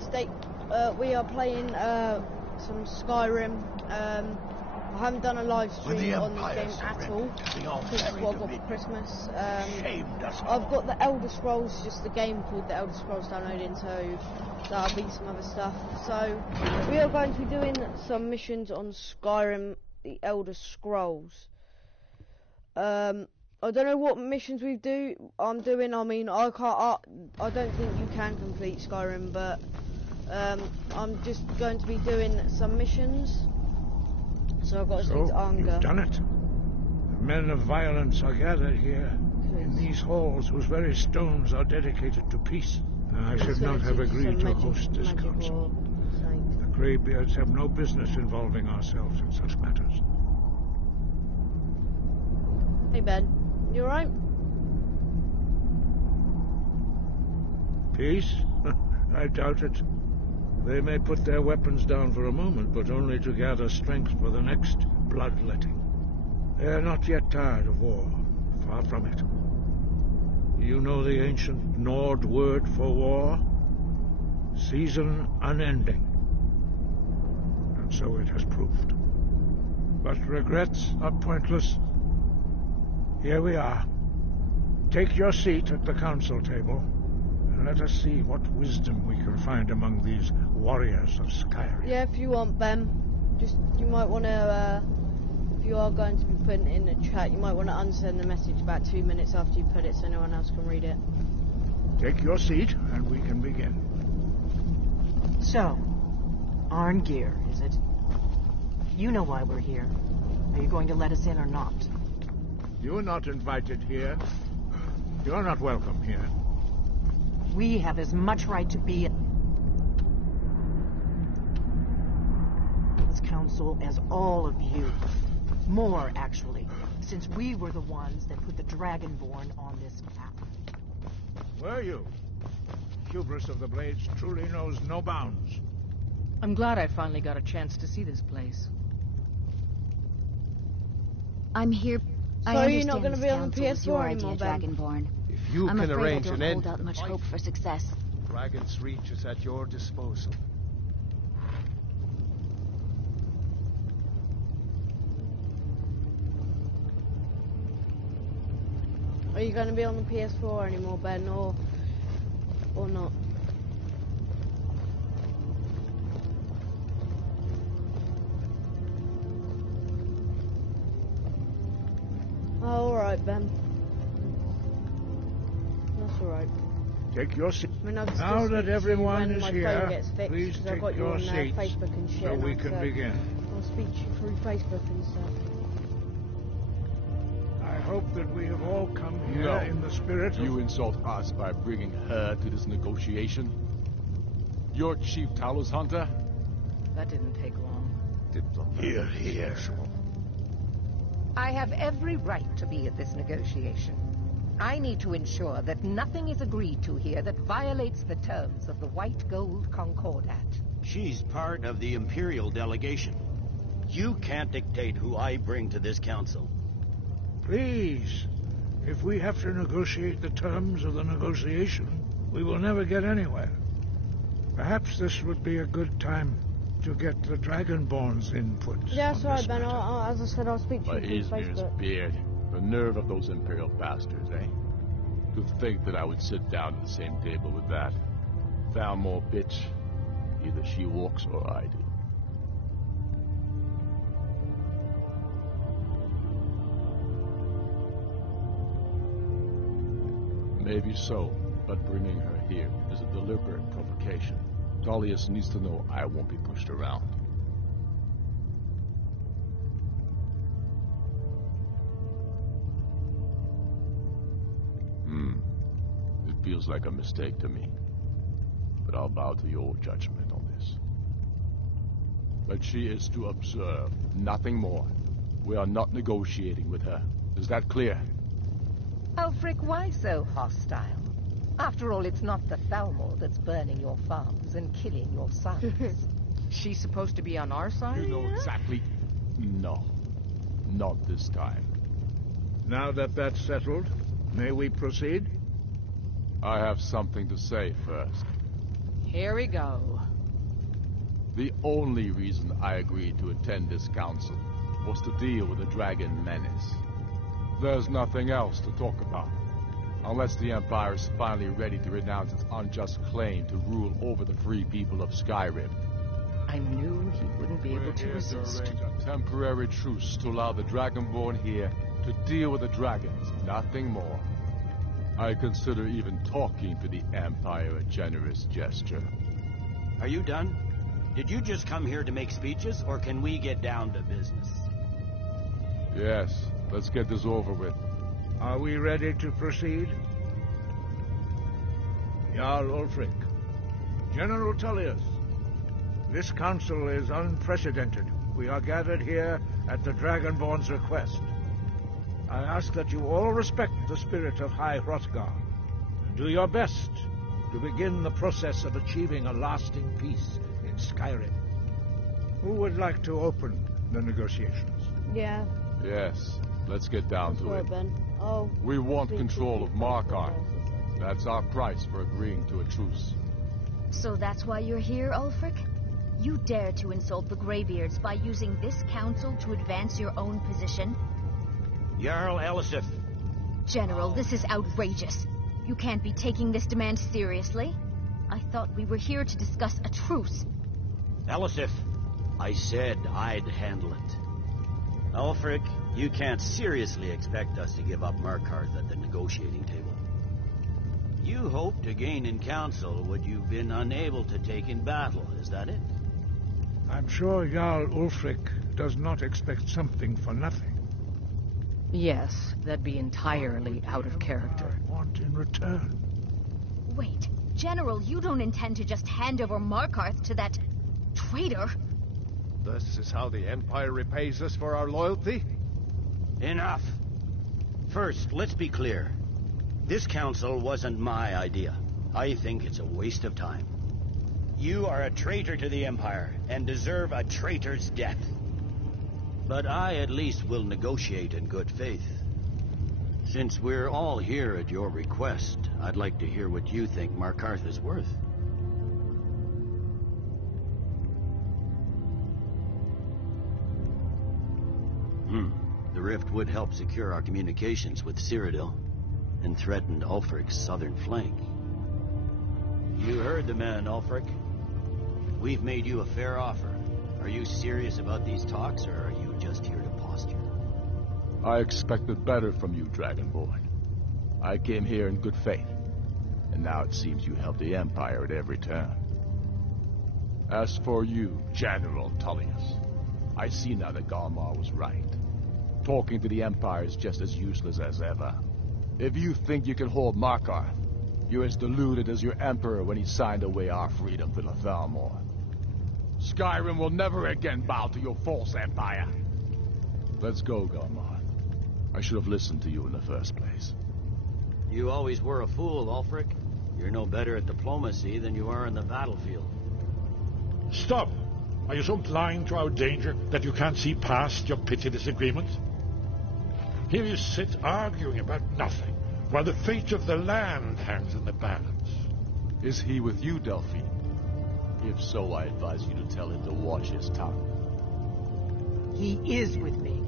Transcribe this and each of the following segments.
today we are playing some Skyrim. I haven't done a live stream on this game at all because it's what I got for Christmas. I've got the Elder Scrolls, just the game called the Elder Scrolls downloading, so that'll be some other stuff. So we are going to be doing some missions on Skyrim, the Elder Scrolls. I don't know what missions I'm doing. I mean, I don't think you can complete Skyrim, but I'm just going to be doing some missions. So I've got to speak to Anga. You've done it. The men of violence are gathered here in these halls, whose very stones are dedicated to peace. I should not have agreed to host this council. The Greybeards have no business involving ourselves in such matters. Hey Ben, you alright? Peace? I doubt it. They may put their weapons down for a moment, but only to gather strength for the next bloodletting. They are not yet tired of war. Far from it. You know the ancient Nord word for war? Season unending. And so it has proved. But regrets are pointless. Here we are. Take your seat at the council table, and let us see what wisdom we can find among these warriors of Skyrim. Yeah, if you want, Ben. You might want to, if you are going to be putting it in the chat, you might want to unsend the message about 2 minutes after you put it so no one else can read it. Take your seat, and we can begin. So, Arngeir, is it? You know why we're here. Are you going to let us in or not? You're not invited here. You're not welcome here. We have as much right to be in this council as all of you. More, actually, since we were the ones that put the Dragonborn on this map. Were you? Hubris of the Blades truly knows no bounds. I'm glad I finally got a chance to see this place. I'm here. So you're not going to be on the PS4 anymore, Ben? Dragonborn. If you can arrange an end hold out much hope for success. Dragon's Reach is at your disposal. Are you going to be on the PS4 anymore, Ben, or not? Oh, alright, Ben. That's alright. Take your seat. I mean, Now that everyone is here, please take your seats Facebook and shit, so we can begin. I'll speak to you through Facebook and stuff. I hope that we have all come here in the spirit of... You insult us by bringing her to this negotiation? You're Chief Talos Hunter? That didn't take long. Here, here. I have every right to be at this negotiation. I need to ensure that nothing is agreed to here that violates the terms of the White Gold Concordat. She's part of the Imperial delegation. You can't dictate who I bring to this council. Please, if we have to negotiate the terms of the negotiation, we will never get anywhere. Perhaps this would be a good time to get the Dragonborn's input. Yeah, sorry, Ben. As I said, I'll speak to you through Izmir's Facebook. beard. The nerve of those Imperial bastards, eh? To think that I would sit down at the same table with that Thalmor bitch. Either she walks or I do. Maybe so, but bringing her here is a deliberate provocation. Tullius needs to know I won't be pushed around. It feels like a mistake to me, but I'll bow to your judgment on this. But she is to observe, nothing more. We are not negotiating with her. Is that clear? Ulfric, why so hostile? After all, it's not the Thalmor that's burning your farms and killing your sons. She's supposed to be on our side? You know exactly... No. Not this time. Now that that's settled, may we proceed? I have something to say first. Here we go. The only reason I agreed to attend this council was to deal with the dragon menace. There's nothing else to talk about. Unless the Empire is finally ready to renounce its unjust claim to rule over the free people of Skyrim. I knew he wouldn't be able to resist. We're here to arrange a temporary truce to allow the Dragonborn here to deal with the dragons, nothing more. I consider even talking to the Empire a generous gesture. Are you done? Did you just come here to make speeches, or can we get down to business? Yes, let's get this over with. Are we ready to proceed? Jarl Ulfric, General Tullius, this council is unprecedented. We are gathered here at the Dragonborn's request. I ask that you all respect the spirit of High Hrothgar, and do your best to begin the process of achieving a lasting peace in Skyrim. Who would like to open the negotiations? Yeah. Yes, let's get down to it. Oh, we want control of Markarth. That's our price for agreeing to a truce. So that's why you're here, Ulfric? You dare to insult the Greybeards by using this council to advance your own position? Jarl Elisif. General, this is outrageous. You can't be taking this demand seriously. I thought we were here to discuss a truce. Elisif, I said I'd handle it. Ulfric, you can't seriously expect us to give up Markarth at the negotiating table. You hoped to gain in council what you've been unable to take in battle, is that it? I'm sure Jarl Ulfric does not expect something for nothing. Yes, that'd be entirely out of character. I want in return. Wait, General, you don't intend to just hand over Markarth to that traitor? This is how the Empire repays us for our loyalty? Enough. First, let's be clear. This council wasn't my idea. I think it's a waste of time. You are a traitor to the Empire and deserve a traitor's death. But I at least will negotiate in good faith. Since we're all here at your request, I'd like to hear what you think Markarth is worth. The rift would help secure our communications with Cyrodiil and threatened Ulfric's southern flank. You heard the man, Ulfric. We've made you a fair offer. Are you serious about these talks, or are you just here to posture? I expected better from you, Dragonborn. I came here in good faith, and now it seems you help the Empire at every turn. As for you, General Tullius, I see now that Galmar was right. Talking to the Empire is just as useless as ever. If you think you can hold Markarth, you're as deluded as your Emperor when he signed away our freedom to the Thalmor. Skyrim will never again bow to your false empire. Let's go, Galmar. I should have listened to you in the first place. You always were a fool, Ulfric. You're no better at diplomacy than you are in the battlefield. Stop! Are you so blind to our danger that you can't see past your petty disagreements? Here you sit arguing about nothing, while the fate of the land hangs in the balance. Is he with you, Delphine? If so, I advise you to tell him to watch his tongue. He is with me.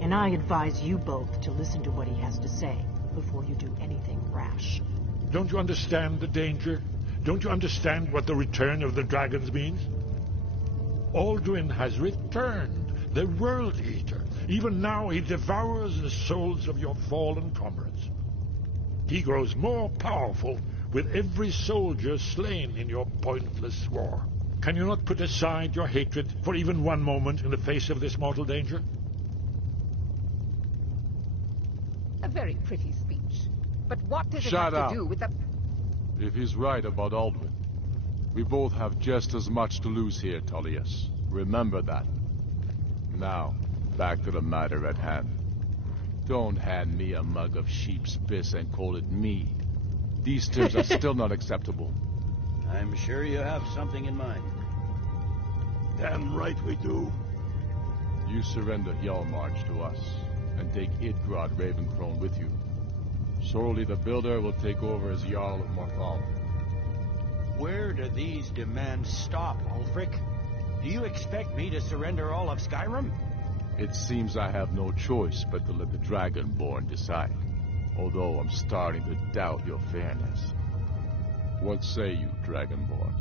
And I advise you both to listen to what he has to say before you do anything rash. Don't you understand the danger? Don't you understand what the return of the dragons means? Alduin has returned, the World Eater. Even now he devours the souls of your fallen comrades. He grows more powerful with every soldier slain in your pointless war. Can you not put aside your hatred for even one moment in the face of this mortal danger? A very pretty speech. But what does it Shut have up. to do with the... If he's right about Alduin, we both have just as much to lose here, Tullius. Remember that. Now, back to the matter at hand. Don't hand me a mug of sheep's piss and call it mead. These terms are still not acceptable. I'm sure you have something in mind. Damn right we do. You surrender Hjalmarch to us, and take Idgrod Ravencrone with you. Sorely the Builder will take over as Jarl of Morthal. Where do these demands stop, Ulfric? Do you expect me to surrender all of Skyrim? It seems I have no choice but to let the Dragonborn decide. Although I'm starting to doubt your fairness. What say you, Dragonborn?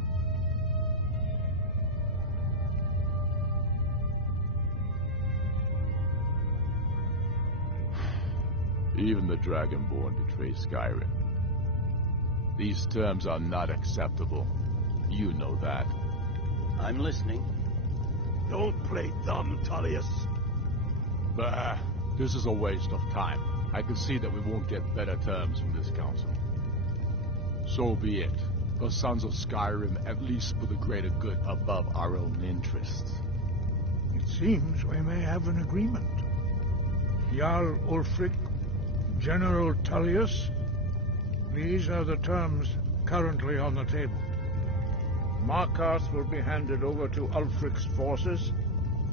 Even the Dragonborn betray Skyrim. These terms are not acceptable. You know that. I'm listening. Don't play dumb, Tullius. Bah, this is a waste of time. I can see that we won't get better terms from this council. So be it. The Sons of Skyrim at least put the greater good above our own interests. It seems we may have an agreement. Jarl Ulfric, General Tullius, these are the terms currently on the table. Markarth will be handed over to Ulfric's forces,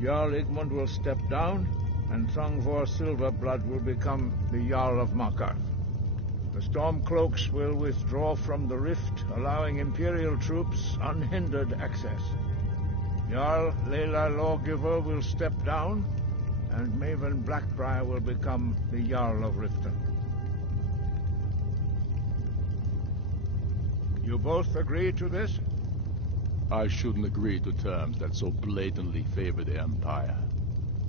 Jarl Igmund will step down, and Thongvor Silverblood will become the Jarl of Markarth. The Stormcloaks will withdraw from the rift, allowing Imperial troops unhindered access. Jarl Layla Lawgiver will step down, and Maven Blackbriar will become the Jarl of Riften. You both agree to this? I shouldn't agree to terms that so blatantly favor the Empire.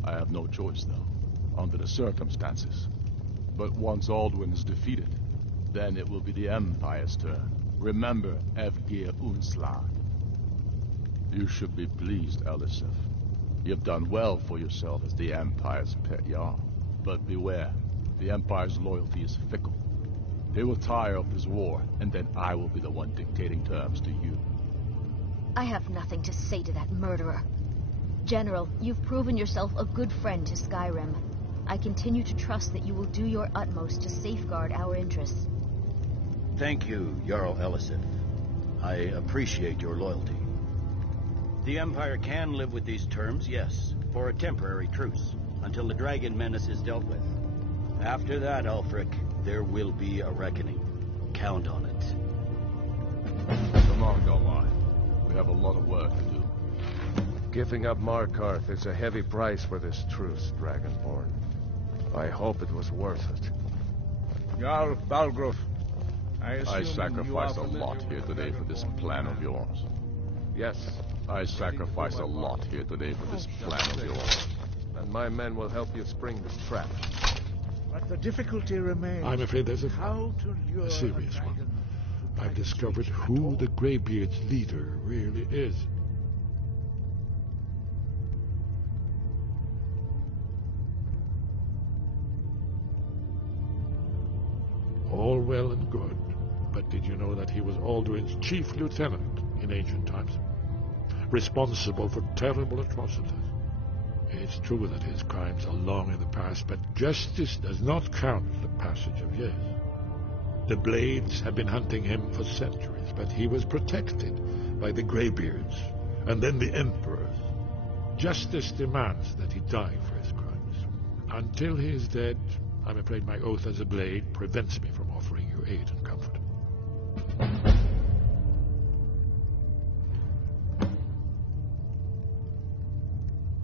I have no choice, though, under the circumstances. But once Alduin is defeated, then it will be the Empire's turn. Remember Evgir Unslag. You should be pleased, Elisif. You've done well for yourself as the Empire's pet Jarl. But beware, the Empire's loyalty is fickle. They will tire of this war, and then I will be the one dictating terms to you. I have nothing to say to that murderer. General, you've proven yourself a good friend to Skyrim. I continue to trust that you will do your utmost to safeguard our interests. Thank you, Jarl Elisif. I appreciate your loyalty. The Empire can live with these terms, yes, for a temporary truce, until the dragon menace is dealt with. After that, Ulfric, there will be a reckoning. Count on it. Come on, Galmar. We have a lot of work to do. Giving up Markarth is a heavy price for this truce, Dragonborn. I hope it was worth it. Jarl Balgruuf, I sacrificed a lot here today for this plan of yours. Yes. I sacrificed a lot here today for this plan of yours. And my men will help you spring this trap. But the difficulty remains. I'm afraid there's a serious one. I've discovered who the Greybeard's leader really is. All well and good, but did you know that he was Alduin's chief lieutenant in ancient times? Responsible for terrible atrocities. It's true that his crimes are long in the past, but justice does not count the passage of years. The Blades have been hunting him for centuries, but he was protected by the Greybeards, and then the Emperors. Justice demands that he die for his crimes. Until he is dead, I'm afraid my oath as a Blade prevents me from offering you aid and comfort.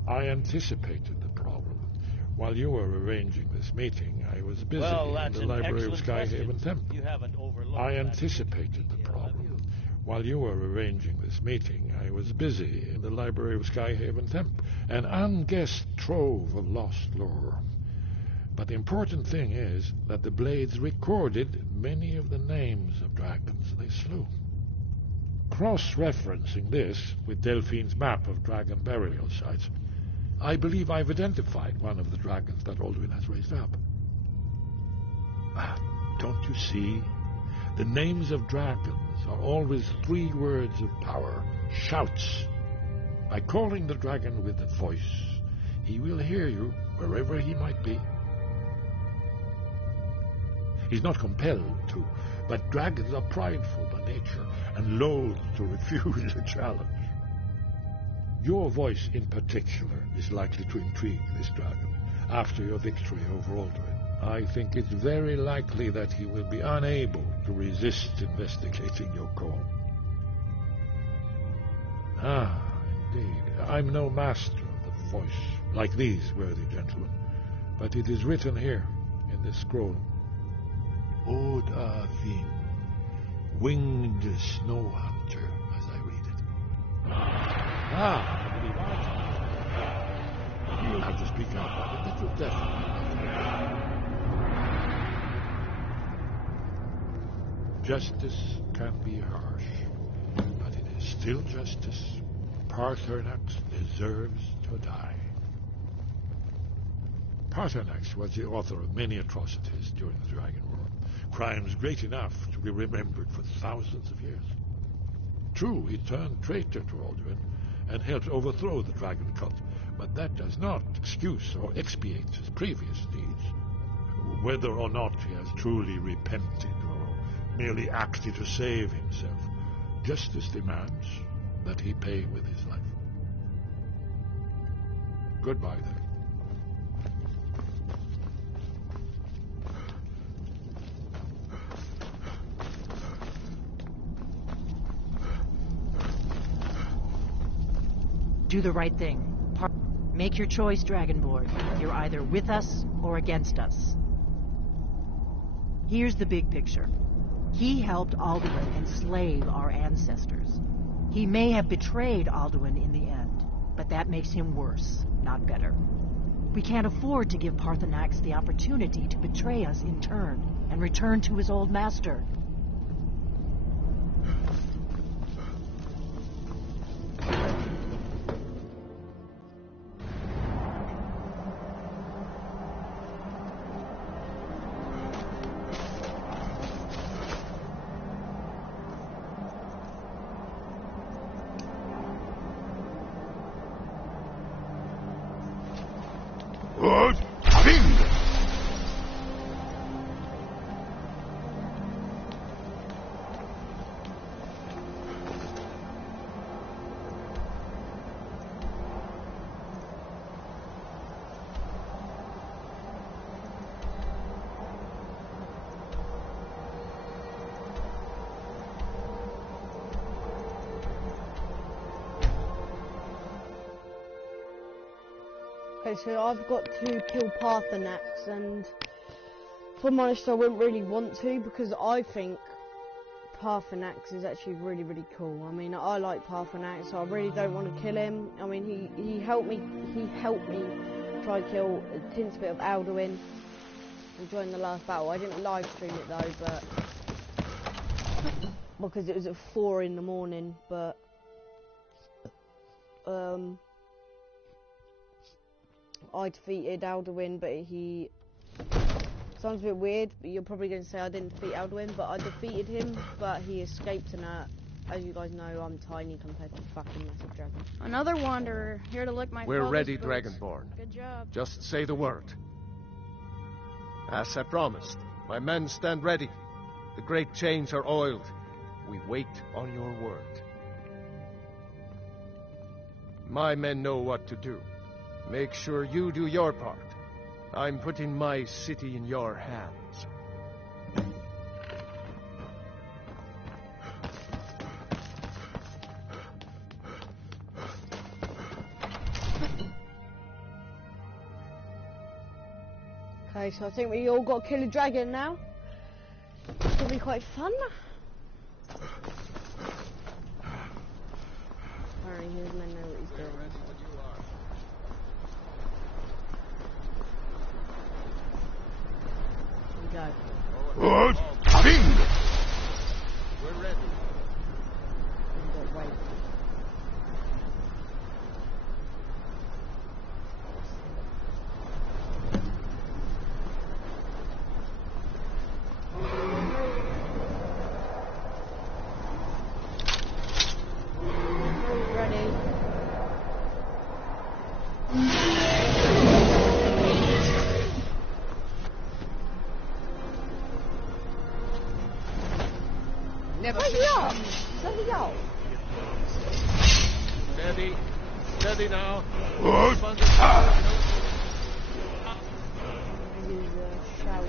I anticipated the problem. While you were arranging this meeting, I was busy in the library of Skyhaven Temple. I anticipated the problem. While you were arranging this meeting, I was busy in the library of Skyhaven Temple, an unguessed trove of lost lore. But the important thing is that the Blades recorded many of the names of dragons they slew. Cross-referencing this with Delphine's map of dragon burial sites, I believe I've identified one of the dragons that Alduin has raised up. Don't you see? The names of dragons are always 3 words of power, shouts. By calling the dragon with the voice, he will hear you wherever he might be. He's not compelled to, but dragons are prideful by nature and loath to refuse a challenge. Your voice in particular is likely to intrigue this dragon after your victory over Alduin. I think it's very likely that he will be unable to resist investigating your call. Ah, indeed. I'm no master of the voice, like these worthy gentlemen, but it is written here, in this scroll. Oda Vin, winged snow hunter, as I read it. Ah, I believe I can. You'll have to speak out, but it will definitely. Justice can be harsh, but it is still justice. Paarthurnax deserves to die. Paarthurnax was the author of many atrocities during the Dragon War, crimes great enough to be remembered for thousands of years. True, he turned traitor to Alduin and helped overthrow the dragon cult, but that does not excuse or expiate his previous deeds. Whether or not he has truly repented or merely acted to save himself, justice demands that he pay with his life. Goodbye, then. Do the right thing. Make your choice, Dragonborn. You're either with us or against us. Here's the big picture. He helped Alduin enslave our ancestors. He may have betrayed Alduin in the end, but that makes him worse, not better. We can't afford to give Paarthurnax the opportunity to betray us in turn and return to his old master. Okay, so I've got to kill Paarthurnax, and if I'm honest, I wouldn't really want to, because I think Paarthurnax is actually really, really cool. I mean, I like Paarthurnax, so I really don't want to kill him. I mean, he helped me try to kill a tin's bit of Alduin and join the last battle. I didn't live stream it though, but because it was at 4 in the morning, but I defeated Alduin, but he... Sounds a bit weird, but you're probably going to say I didn't defeat Alduin, but I defeated him, but he escaped, and as you guys know, I'm tiny compared to fucking massive dragon. Another wanderer, here to lick my We're ready, boots. Dragonborn. Good job. Just say the word. As I promised, my men stand ready. The great chains are oiled. We wait on your word. My men know what to do. Make sure you do your part. I'm putting my city in your hands. Okay, so I think we all got to kill a dragon now. It's gonna be quite fun. Apparently his men know what he's doing. Go. Good. King! We're ready. Wait. Ready. Steady. Steady now. Good. Shout.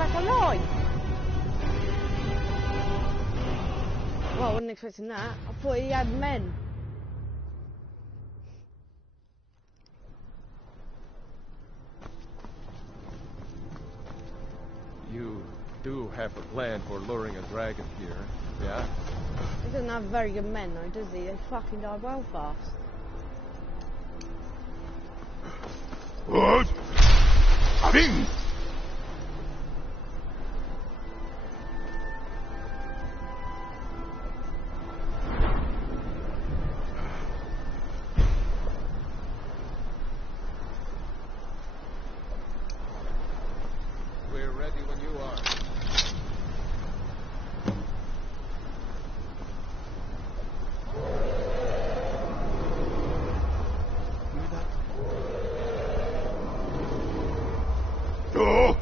back alive. Well, I wasn't expecting that. I thought he had men. You do have a plan for luring a dragon here, yeah? He doesn't have very good men though, does he? They fucking die well fast. What? Bing! We're ready when you are. Oh!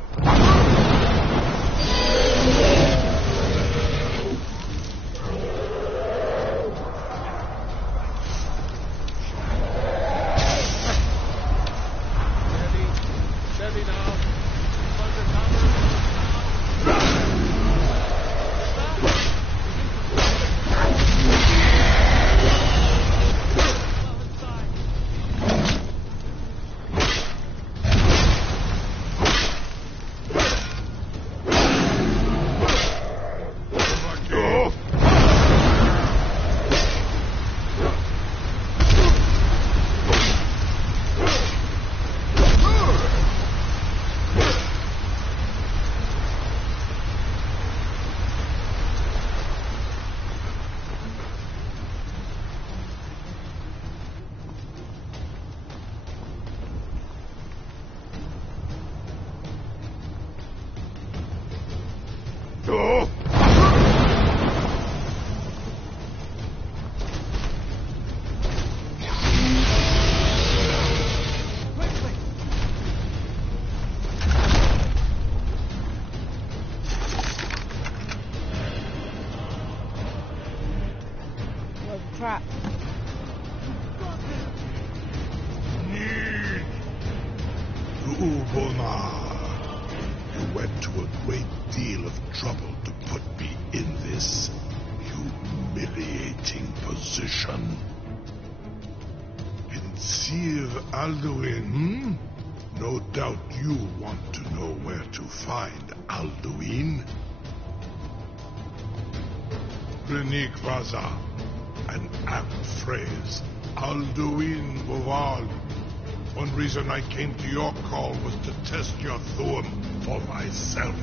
Steady now. Undercover. Oh! There's a trap. You went to a great deal of trouble to put me in this humiliating position. In Sir Alduin, no doubt you want to know where to find Alduin. Renik Vaza, an apt phrase. Alduin Boval. One reason I came to your call was to test your Thuum for myself.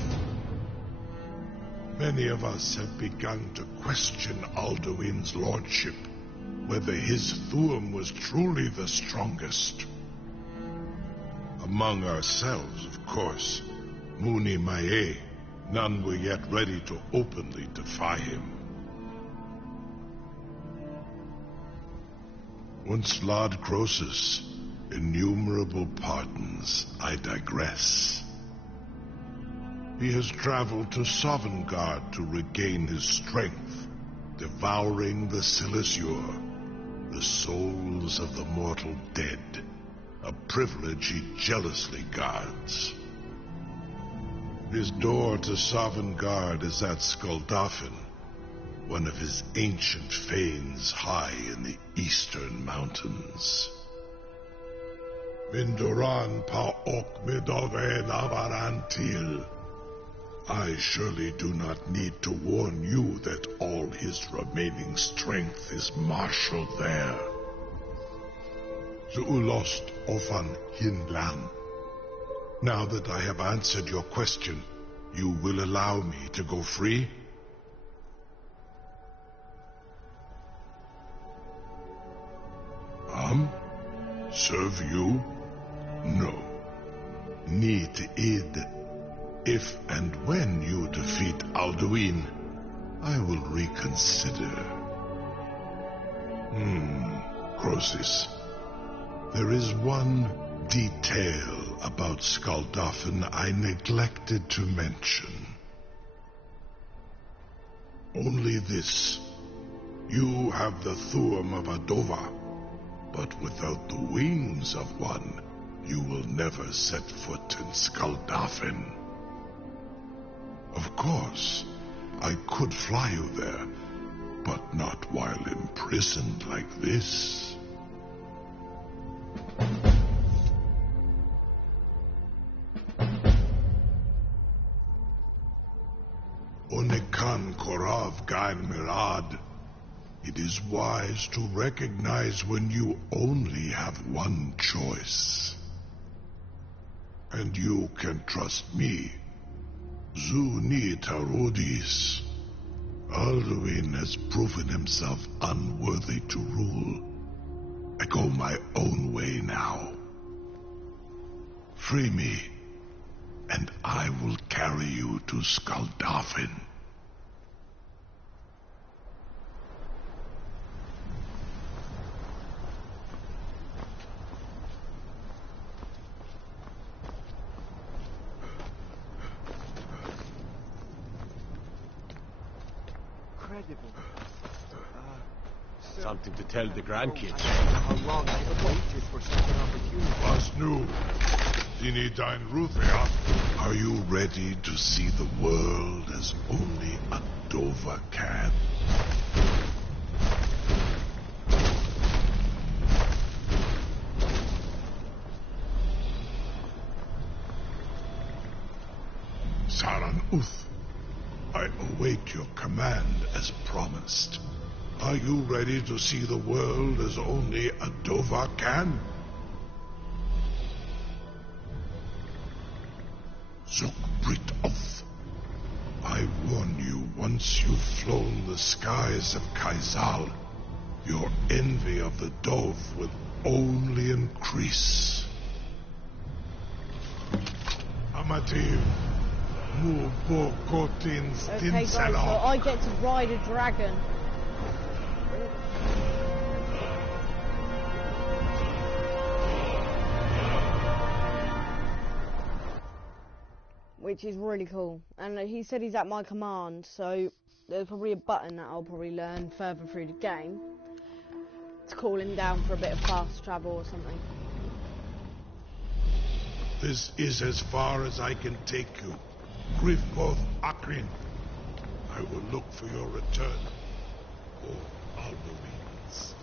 Many of us have begun to question Alduin's lordship, whether his Thuum was truly the strongest. Among ourselves, of course, Muni Mae, none were yet ready to openly defy him. Once Lord Croesus, innumerable pardons, I digress. He has traveled to Sovngarde to regain his strength, devouring the Silesure, the souls of the mortal dead, a privilege he jealously guards. His door to Sovngarde is at Skuldafn, one of his ancient fanes high in the eastern mountains. Minduran pa ok midove navarantil. I surely do not need to warn you that all his remaining strength is marshaled there. Zuulost ofan hinlan. Now that I have answered your question, you will allow me to go free? Serve you? No. Need id. If and when you defeat Alduin, I will reconsider. Croesus. There is one detail about Skuldafn I neglected to mention. Only this. You have the Thuum of Adova, but without the wings of one, you will never set foot in Skuldafn. course. I could fly you there, but not while imprisoned like this. Onekan Korav Gair Mirad. It is wise to recognize when you only have one choice. And you can trust me. Zuni Tarodis. Alduin has proven himself unworthy to rule. I go my own way now. Free me, and I will carry you to Skaldafin. Something to tell the grandkids. How long I have waited for such an opportunity. Was nu? Dini dein Ruthia? Are you ready to see the world as only a Dova can? Saran Uth, I await your command as promised. Are you ready to see the world as only a Dova can? Zukbrit Oth, I warn you, once you've flown the skies of Kaizal, your envy of the Dove will only increase. Amativ, Mubokotin Okay guys, so I get to ride a dragon. Which is really cool, and he said he's at my command, so there's probably a button that I'll probably learn further through the game to call him down for a bit of fast travel or something. This is as far as I can take you. Grifkoth Akrin. I will look for your return. Or Alduin's.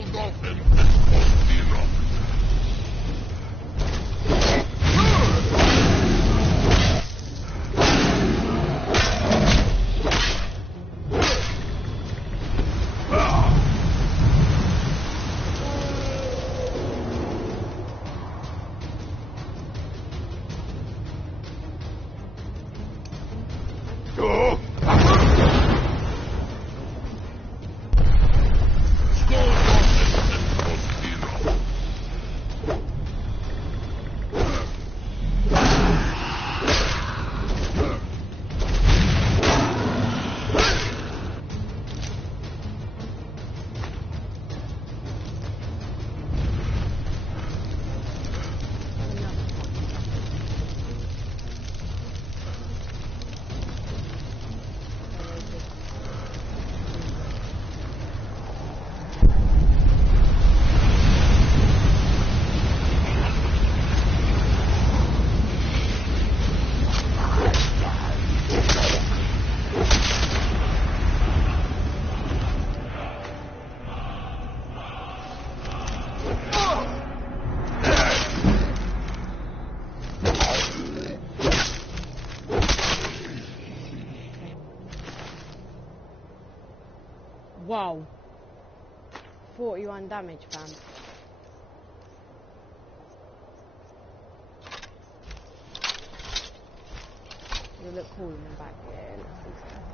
Scold off him won't be enough. Wow. 41 damage, fam. You look cool in the back. Yeah, let's see stuff.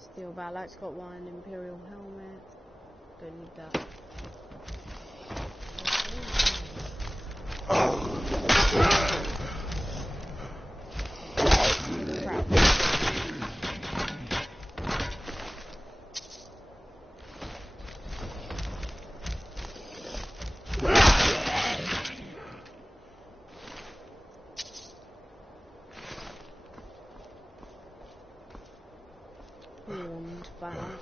Steel Ballet's got one. Imperial helmet. Don't need that. Horned banner.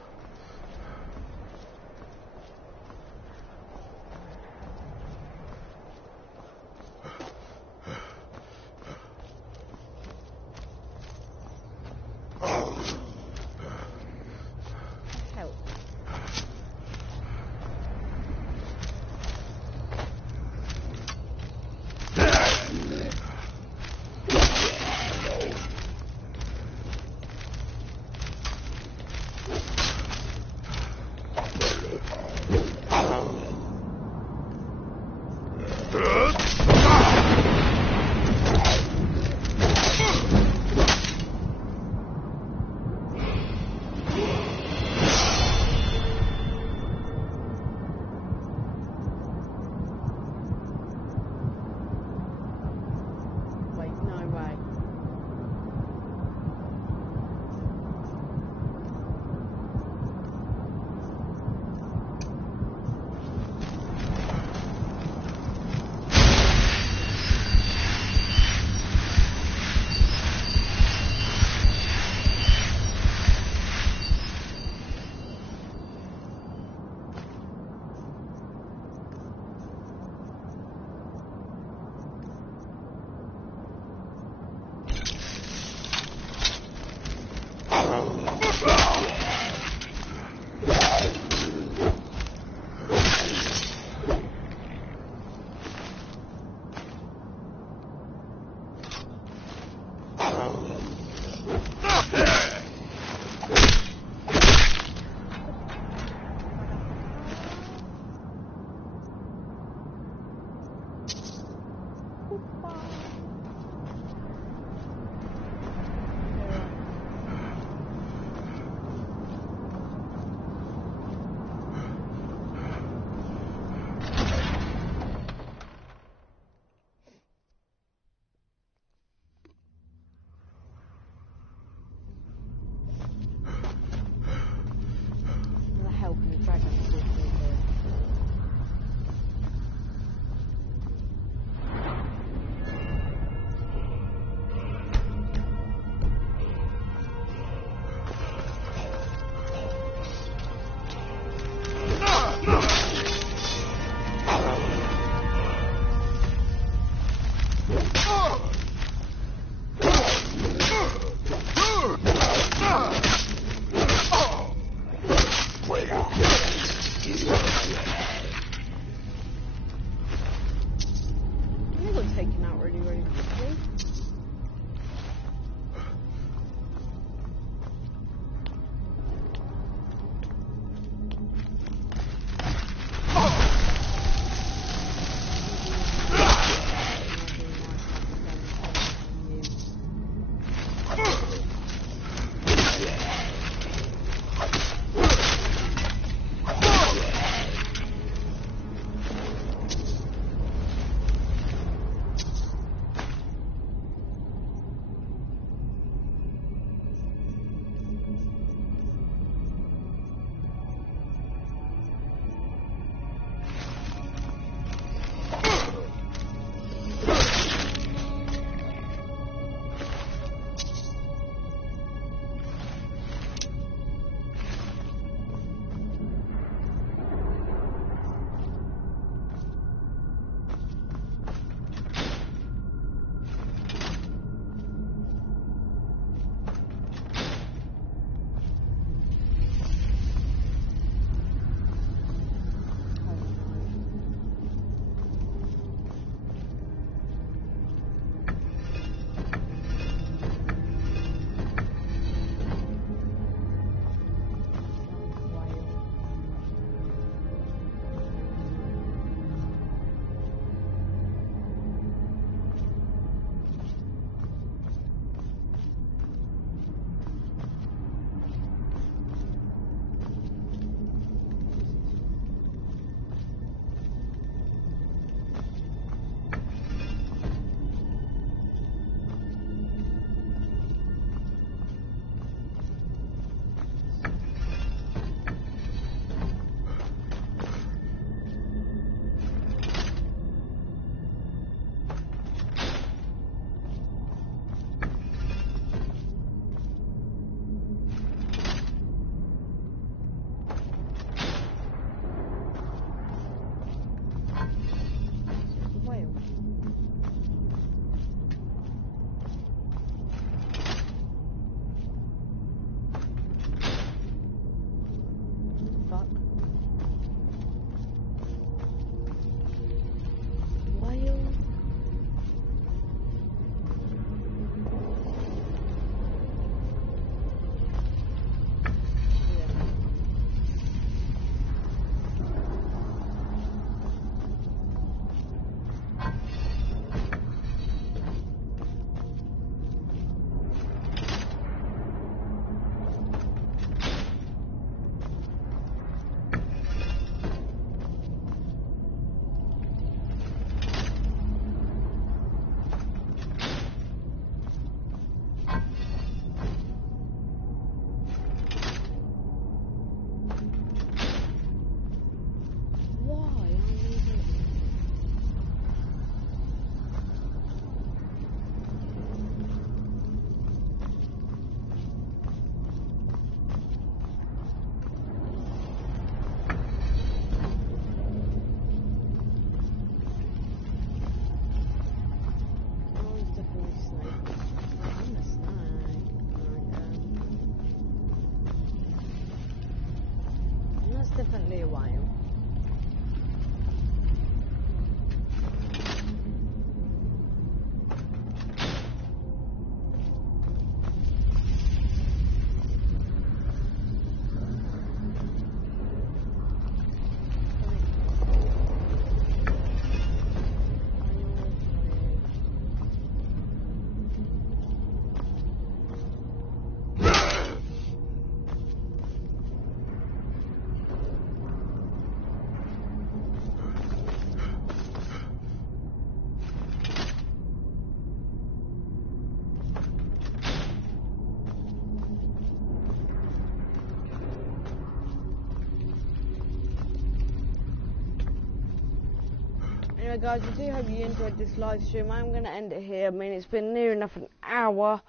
Anyway, guys, I do hope you enjoyed this live stream. I'm going to end it here. I mean, it's been near enough an hour.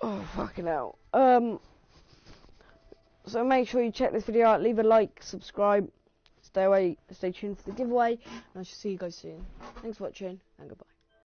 Oh, fucking hell. So make sure you check this video out. Leave a like, subscribe. Stay tuned for the giveaway. And I shall see you guys soon. Thanks for watching, and goodbye.